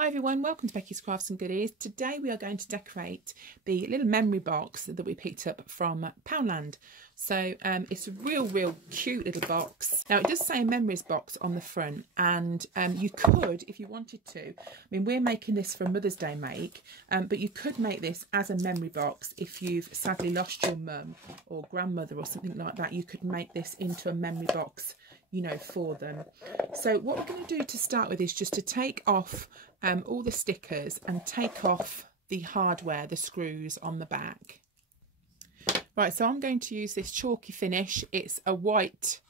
Hi everyone, welcome to Becky's Crafts and Goodies. Today we are going to decorate the little memory box that we picked up from Poundland. So it's a real cute little box. Now it does say memories box on the front, and you could, if you wanted to, I mean we're making this for a Mother's Day make, but you could make this as a memory box if you've sadly lost your mum or grandmother or something like that. You could make this into a memory box, you know, for them. So what we're going to do to start with is just to take off all the stickers and take off the hardware, the screws on the back. Right, so I'm going to use this chalky finish. It's a white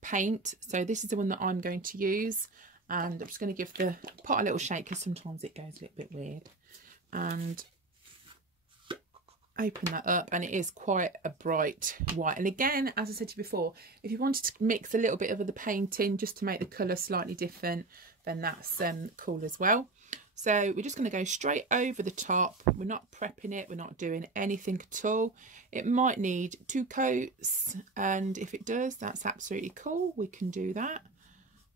paint, so this is the one that I'm going to use, and I'm just going to give the pot a little shake because sometimes it goes a little bit weird, and open that up, and it is quite a bright white. And again, as I said to you before, if you wanted to mix a little bit of other paint in just to make the colour slightly different, then that's cool as well. So we're just going to go straight over the top. We're not prepping it, we're not doing anything at all. It might need 2 coats, and if it does, that's absolutely cool, we can do that.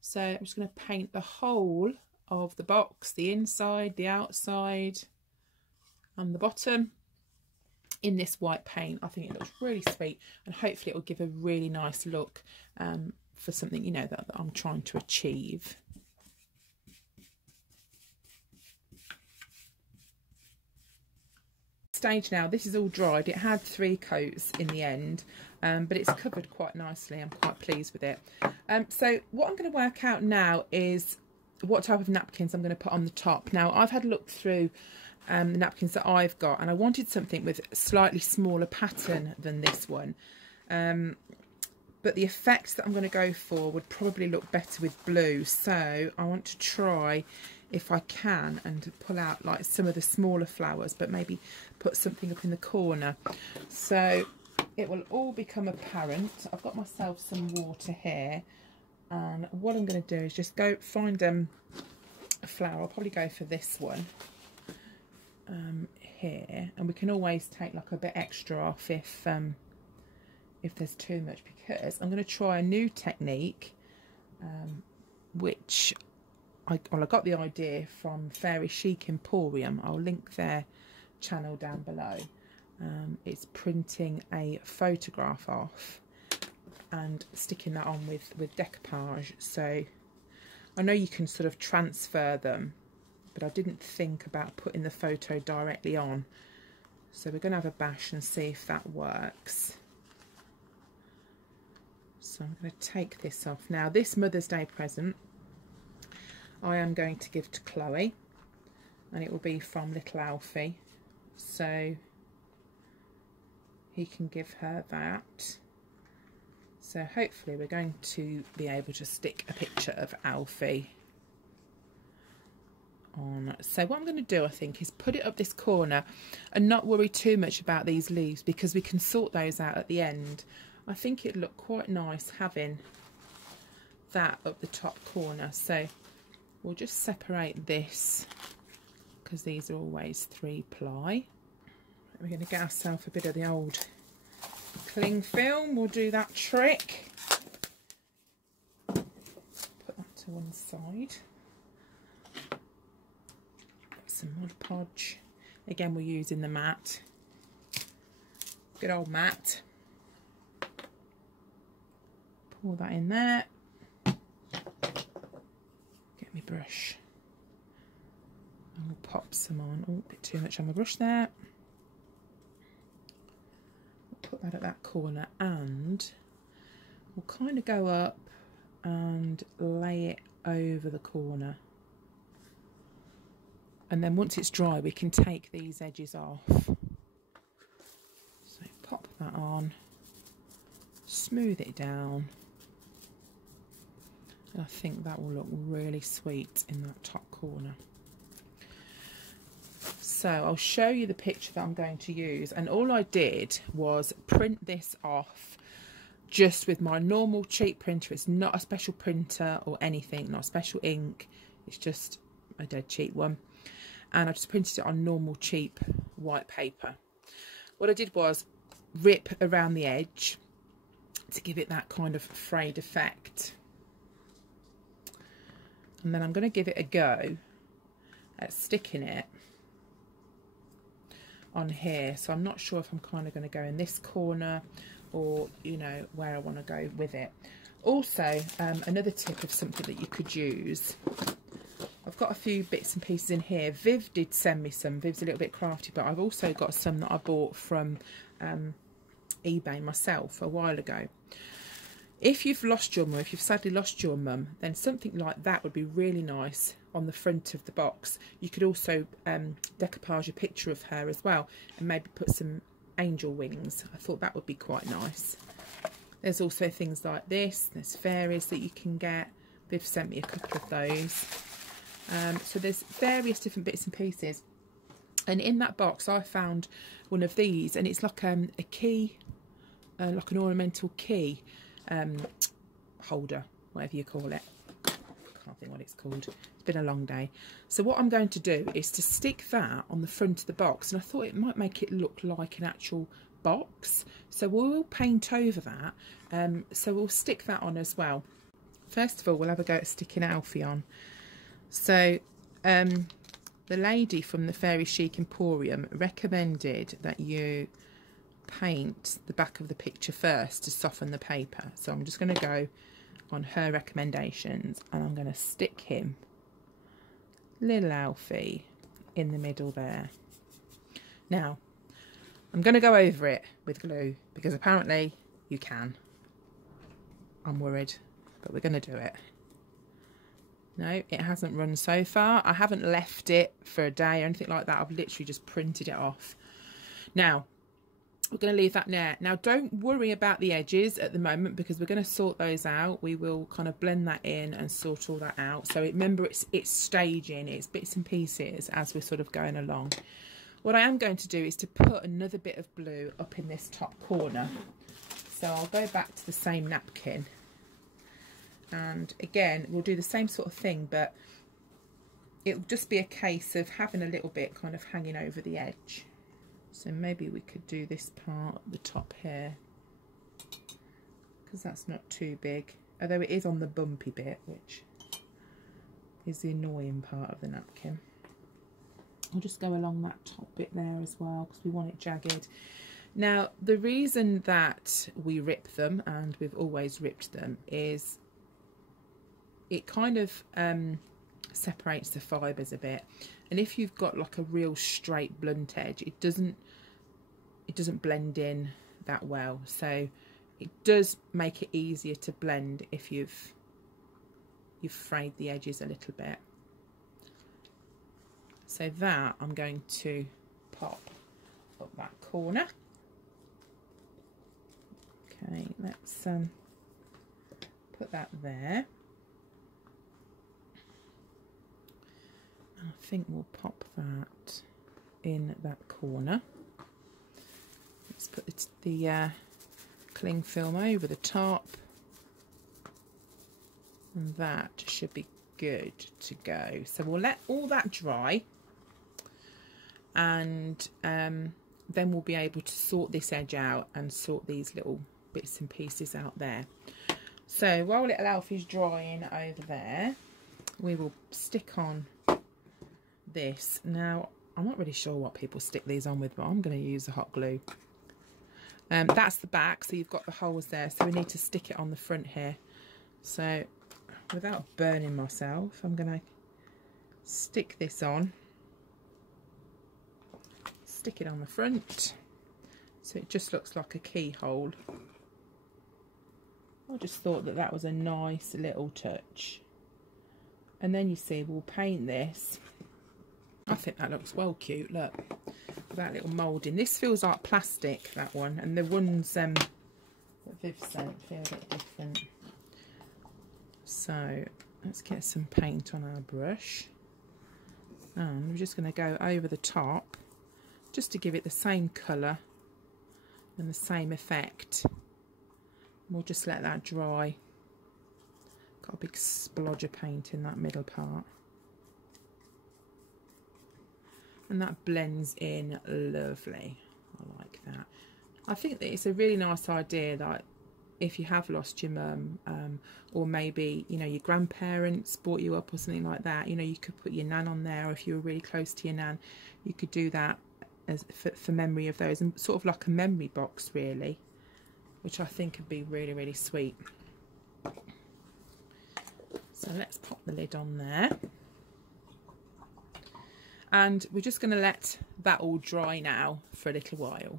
So I'm just going to paint the whole of the box, the inside, the outside and the bottom, in this white paint. I think it looks really sweet, and hopefully it will give a really nice look for something, you know, that I'm trying to achieve. Stage now, this is all dried. It had 3 coats in the end, but it's covered quite nicely. I'm quite pleased with it. So what I'm going to work out now is what type of napkins I'm going to put on the top. Now I've had a look through the napkins that I've got, and I wanted something with slightly smaller pattern than this one, but the effects that I'm going to go for would probably look better with blue, so I want to try if I can and pull out like some of the smaller flowers, but maybe put something up in the corner so it will all become apparent. I've got myself some water here, and what I'm going to do is just go find a flower. I'll probably go for this one here, and we can always take like a bit extra off if there's too much, because I'm going to try a new technique which I got the idea from Fairy Chic Emporium. I'll link their channel down below. It's printing a photograph off and sticking that on with decoupage. So I know you can sort of transfer them, but I didn't think about putting the photo directly on. So we're going to have a bash and see if that works. So I'm going to take this off. Now this Mother's Day present I am going to give to Chloe, and it will be from little Alfie, so he can give her that. So hopefully we're going to be able to stick a picture of Alfie on. So what I'm going to do, I think, is put it up this corner and not worry too much about these leaves, because we can sort those out at the end. I think it'd look quite nice having that up the top corner. So we'll just separate this, because these are always 3-ply. We're going to get ourselves a bit of the old cling film. We'll do that trick. Put that to one side. Some Mod Podge. Again, we're using the mat. Good old mat. Pour that in there. Get my brush. And we'll pop some on. Oh, a bit too much on my brush there. We'll put that at that corner, and we'll kind of go up and lay it over the corner. And then once it's dry, we can take these edges off. So pop that on, smooth it down. And I think that will look really sweet in that top corner. So I'll show you the picture that I'm going to use, and all I did was print this off just with my normal cheap printer. It's not a special printer or anything, not a special ink, it's just a dead cheap one, and I just printed it on normal cheap white paper. What I did was rip around the edge to give it that kind of frayed effect, and then I'm going to give it a go at sticking it on here, so I'm not sure if I'm kind of going to go in this corner or, you know, where I want to go with it. Also, another tip of something that you could use, I've got a few bits and pieces in here. Viv did send me some. Viv's a little bit crafty, but I've also got some that I bought from eBay myself a while ago. If you've lost your mum, if you've sadly lost your mum, then something like that would be really nice on the front of the box. You could also decoupage a picture of her as well, and maybe put some angel wings. I thought that would be quite nice. There's also things like this. There's fairies that you can get. Viv sent me a couple of those. So there's various different bits and pieces. And in that box I found one of these, and it's like a key, like an ornamental key holder, whatever you call it. I can't think what it's called. It's been a long day. So what I'm going to do is to stick that on the front of the box, and I thought it might make it look like an actual box. So we'll paint over that. So we'll stick that on as well. First of all, we'll have a go at sticking Alfie on. So the lady from the Fairy Chic Emporium recommended that you paint the back of the picture first to soften the paper. So I'm just going to go on her recommendations, and I'm going to stick him, little Alfie, in the middle there. Now I'm going to go over it with glue because apparently you can. I'm worried, but we're going to do it. No, it hasn't run so far. I haven't left it for a day or anything like that. I've literally just printed it off. Now, we're going to leave that there. Now, don't worry about the edges at the moment because we're going to sort those out. We will kind of blend that in and sort all that out. So remember, it's staging, it's bits and pieces as we're sort of going along. What I am going to do is to put another bit of blue up in this top corner. So I'll go back to the same napkin. And again, we'll do the same sort of thing, but it'll just be a case of having a little bit kind of hanging over the edge. So maybe we could do this part at the top here, because that's not too big, although it is on the bumpy bit, which is the annoying part of the napkin. I'll just go along that top bit there as well, because we want it jagged. Now, the reason that we rip them, and we've always ripped them, is it kind of separates the fibres a bit, and if you've got like a real straight blunt edge, it doesn't blend in that well. So it does make it easier to blend if you've frayed the edges a little bit. So that I'm going to pop up that corner. Okay, let's put that there. I think we'll pop that in that corner. Let's put the cling film over the top, and that should be good to go. So we'll let all that dry, and then we'll be able to sort this edge out and sort these little bits and pieces out there. So while little Alfie's drying over there, we will stick on this. Now, I'm not really sure what people stick these on with, but I'm going to use the hot glue. That's the back, so you've got the holes there, so we need to stick it on the front here. So without burning myself, I'm going to stick this on, stick it on the front, so it just looks like a keyhole. I just thought that that was a nice little touch. And then you see, we'll paint this. I think that looks well cute, look, that little moulding. This feels like plastic, that one, and the ones that Viv sent feel a bit different. So let's get some paint on our brush, and we're just going to go over the top just to give it the same colour and the same effect. We'll just let that dry. Got a big splodge of paint in that middle part. And that blends in lovely. I like that. I think that it's a really nice idea that if you have lost your mum, or maybe, you know, your grandparents brought you up or something like that, you know, you could put your nan on there, or if you were really close to your nan, you could do that as for memory of those, and sort of like a memory box really, which I think would be really, really sweet. So let's pop the lid on there. And we're just going to let that all dry now for a little while.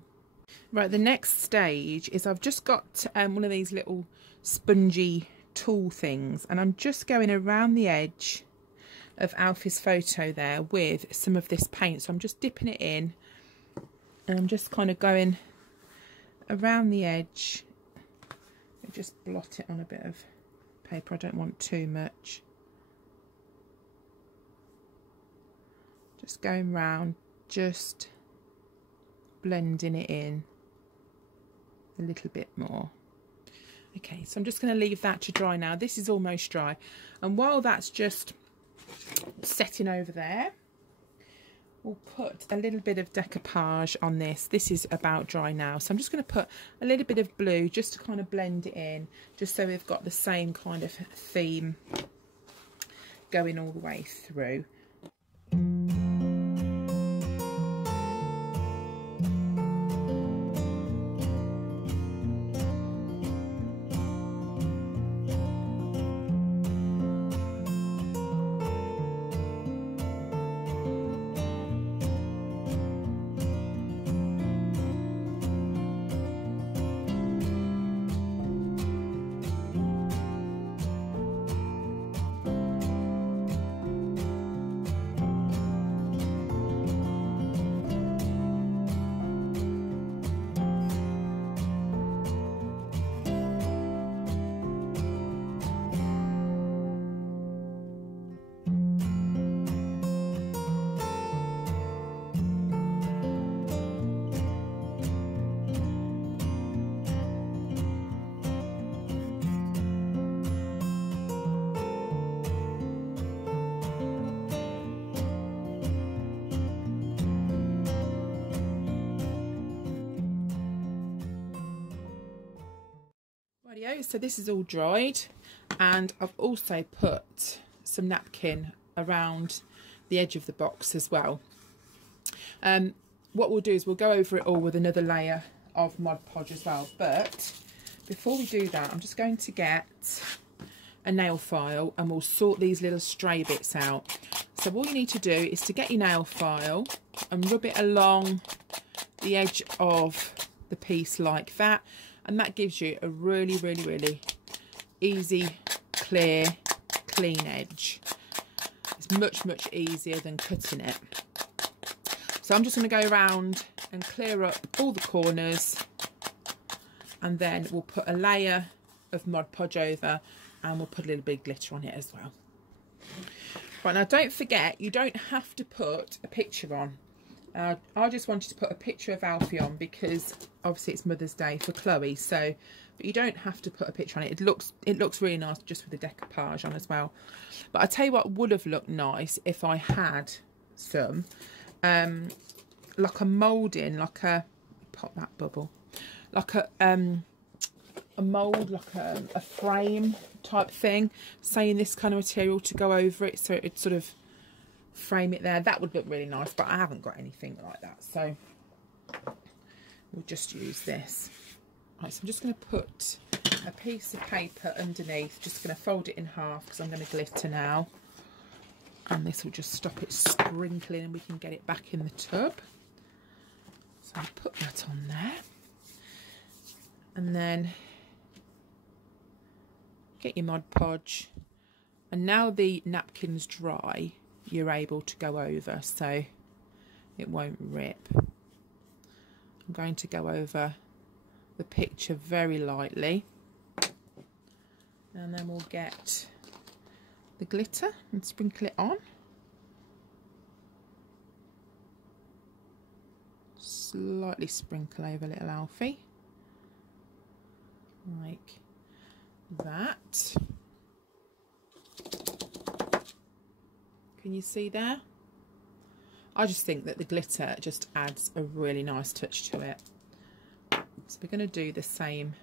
Right, the next stage is I've just got one of these little spongy tool things, and I'm just going around the edge of Alfie's photo there with some of this paint. So I'm just dipping it in, and I'm just kind of going around the edge. Just blot it on a bit of paper. I don't want too much. Just going round, just blending it in a little bit more. Okay, so I'm just going to leave that to dry now. This is almost dry, and while that's just setting over there, we'll put a little bit of decoupage on this. This is about dry now, so I'm just going to put a little bit of blue just to kind of blend it in, just so we've got the same kind of theme going all the way through. So this is all dried, and I've also put some napkin around the edge of the box as well. What we'll do is we'll go over it all with another layer of Mod Podge as well, but before we do that, I'm just going to get a nail file and we'll sort these little stray bits out. So all you need to do is to get your nail file and rub it along the edge of the piece like that, and that gives you a really, really, really easy, clear, clean edge. It's much, much easier than cutting it. So I'm just going to go around and clear up all the corners, and then we'll put a layer of Mod Podge over, and we'll put a little bit of glitter on it as well. Right, now don't forget, you don't have to put a picture on. I just wanted to put a picture of Alfie on because obviously it's Mother's Day for Chloe, so but you don't have to put a picture on it. It looks really nice just with the decoupage on as well. But I tell you what would have looked nice if I had some like a moulding, like a pop that bubble, like a mould, like a frame type thing, say in this kind of material to go over it, so it'd sort of frame it there. That would look really nice, but I haven't got anything like that, so we'll just use this. Right, so I'm just going to put a piece of paper underneath, just going to fold it in half because I'm going to glitter now, and this will just stop it sprinkling and we can get it back in the tub. So I'll put that on there, and then get your Mod Podge, and now the napkin's dry, you're able to go over so it won't rip. I'm going to go over the picture very lightly, and then we'll get the glitter and sprinkle it on. Slightly sprinkle over little Alfie like that. Can you see there? I just think that the glitter just adds a really nice touch to it. So we're going to do the same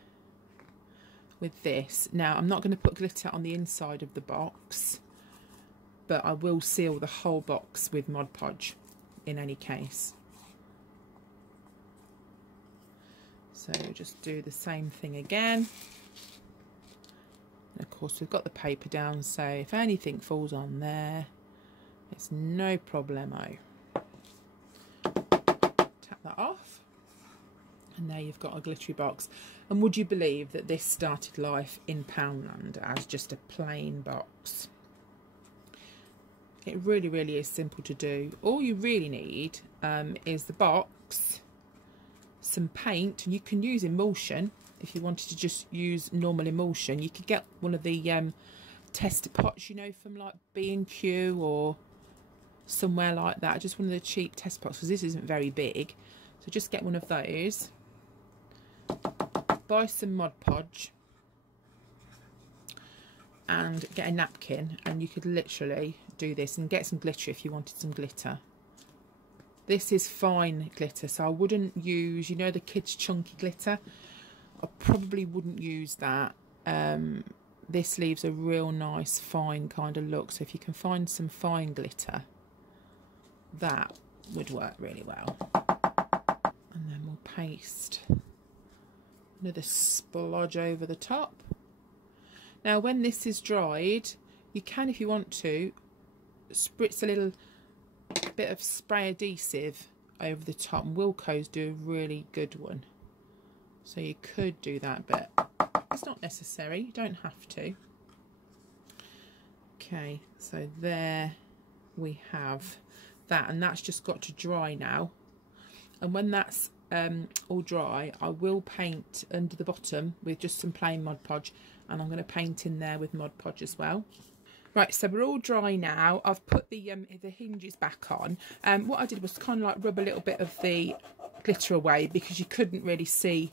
with this. Now, I'm not going to put glitter on the inside of the box, but I will seal the whole box with Mod Podge in any case. So just do the same thing again. And of course, we've got the paper down, so if anything falls on there, it's no problemo. Tap that off. And there you've got a glittery box. And would you believe that this started life in Poundland as just a plain box? It really, really is simple to do. All you really need is the box, some paint, and you can use emulsion. If you wanted to just use normal emulsion, you could get one of the tester pots, you know, from like B&Q or somewhere like that. Just one of the cheap test pots, because this isn't very big. So just get one of those. Buy some Mod Podge and get a napkin, and you could literally do this, and get some glitter if you wanted some glitter. This is fine glitter, so I wouldn't use, you know, the kids chunky glitter. I probably wouldn't use that. This leaves a real nice fine kind of look, so if you can find some fine glitter, that would work really well. And then we'll paste another splodge over the top. Now when this is dried, you can, if you want to, spritz a little bit of spray adhesive over the top, and Wilko's do a really good one, so you could do that, but it's not necessary, you don't have to. Okay, so there we have that, and that's just got to dry now, and when that's all dry, I will paint under the bottom with just some plain Mod Podge, and I'm going to paint in there with Mod Podge as well. Right, so we're all dry now. I've put the hinges back on. What I did was kind of like rub a little bit of the glitter away, because you couldn't really see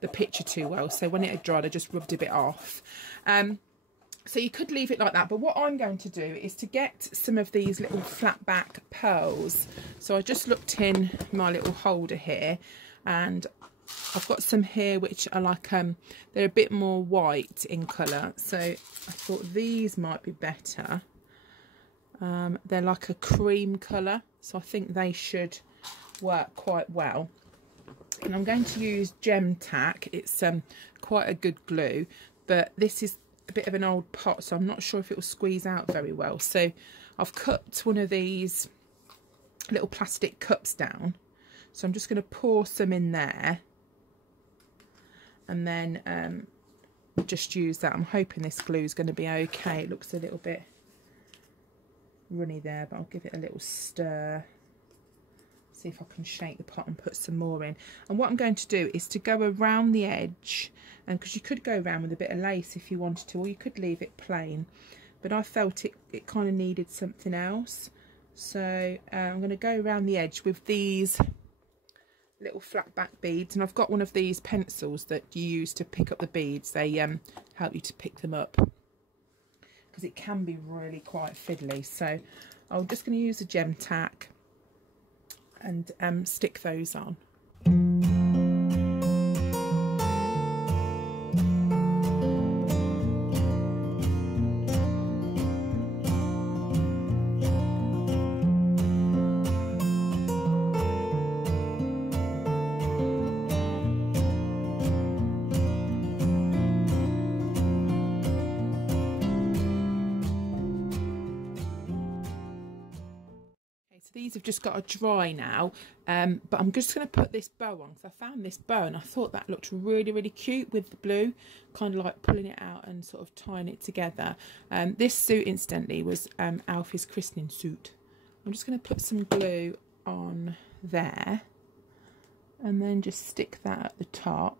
the picture too well. So when it had dried, I just rubbed a bit off. So you could leave it like that, but what I'm going to do is to get some of these little flat back pearls. So I just looked in my little holder here, and I've got some here which are like, they're a bit more white in colour, so I thought these might be better. They're like a cream colour, so I think they should work quite well. And I'm going to use Gem Tack. It's quite a good glue, but this is a bit of an old pot, so I'm not sure if it will squeeze out very well. So I've cut one of these little plastic cups down, so I'm just going to pour some in there, and then just use that. I'm hoping this glue is going to be okay. It looks a little bit runny there, but I'll give it a little stir. See if I can shake the pot and put some more in. And what I'm going to do is to go around the edge, and because you could go around with a bit of lace if you wanted to, or you could leave it plain, but I felt it kind of needed something else. So I'm going to go around the edge with these little flat back beads, and I've got one of these pencils that you use to pick up the beads. They help you to pick them up, because it can be really quite fiddly. So I'm just going to use the Gem Tack and stick those on. These have just got to dry now, but I'm just going to put this bow on, because I found this bow and I thought that looked really, really cute with the blue, kind of like pulling it out and sort of tying it together. This suit, incidentally, was Alfie's christening suit. I'm just going to put some glue on there and then just stick that at the top.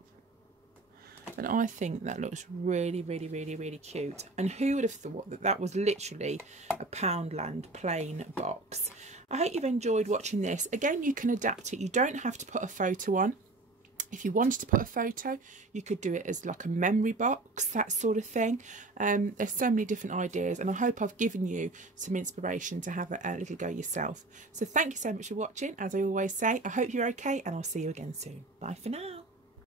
And I think that looks really, really, really, really cute. And who would have thought that that was literally a Poundland plain box? I hope you've enjoyed watching this. Again, you can adapt it. You don't have to put a photo on. If you wanted to put a photo, you could do it as like a memory box, that sort of thing. There's so many different ideas, and I hope I've given you some inspiration to have a little go yourself. So thank you so much for watching. As I always say, I hope you're okay, and I'll see you again soon. Bye for now.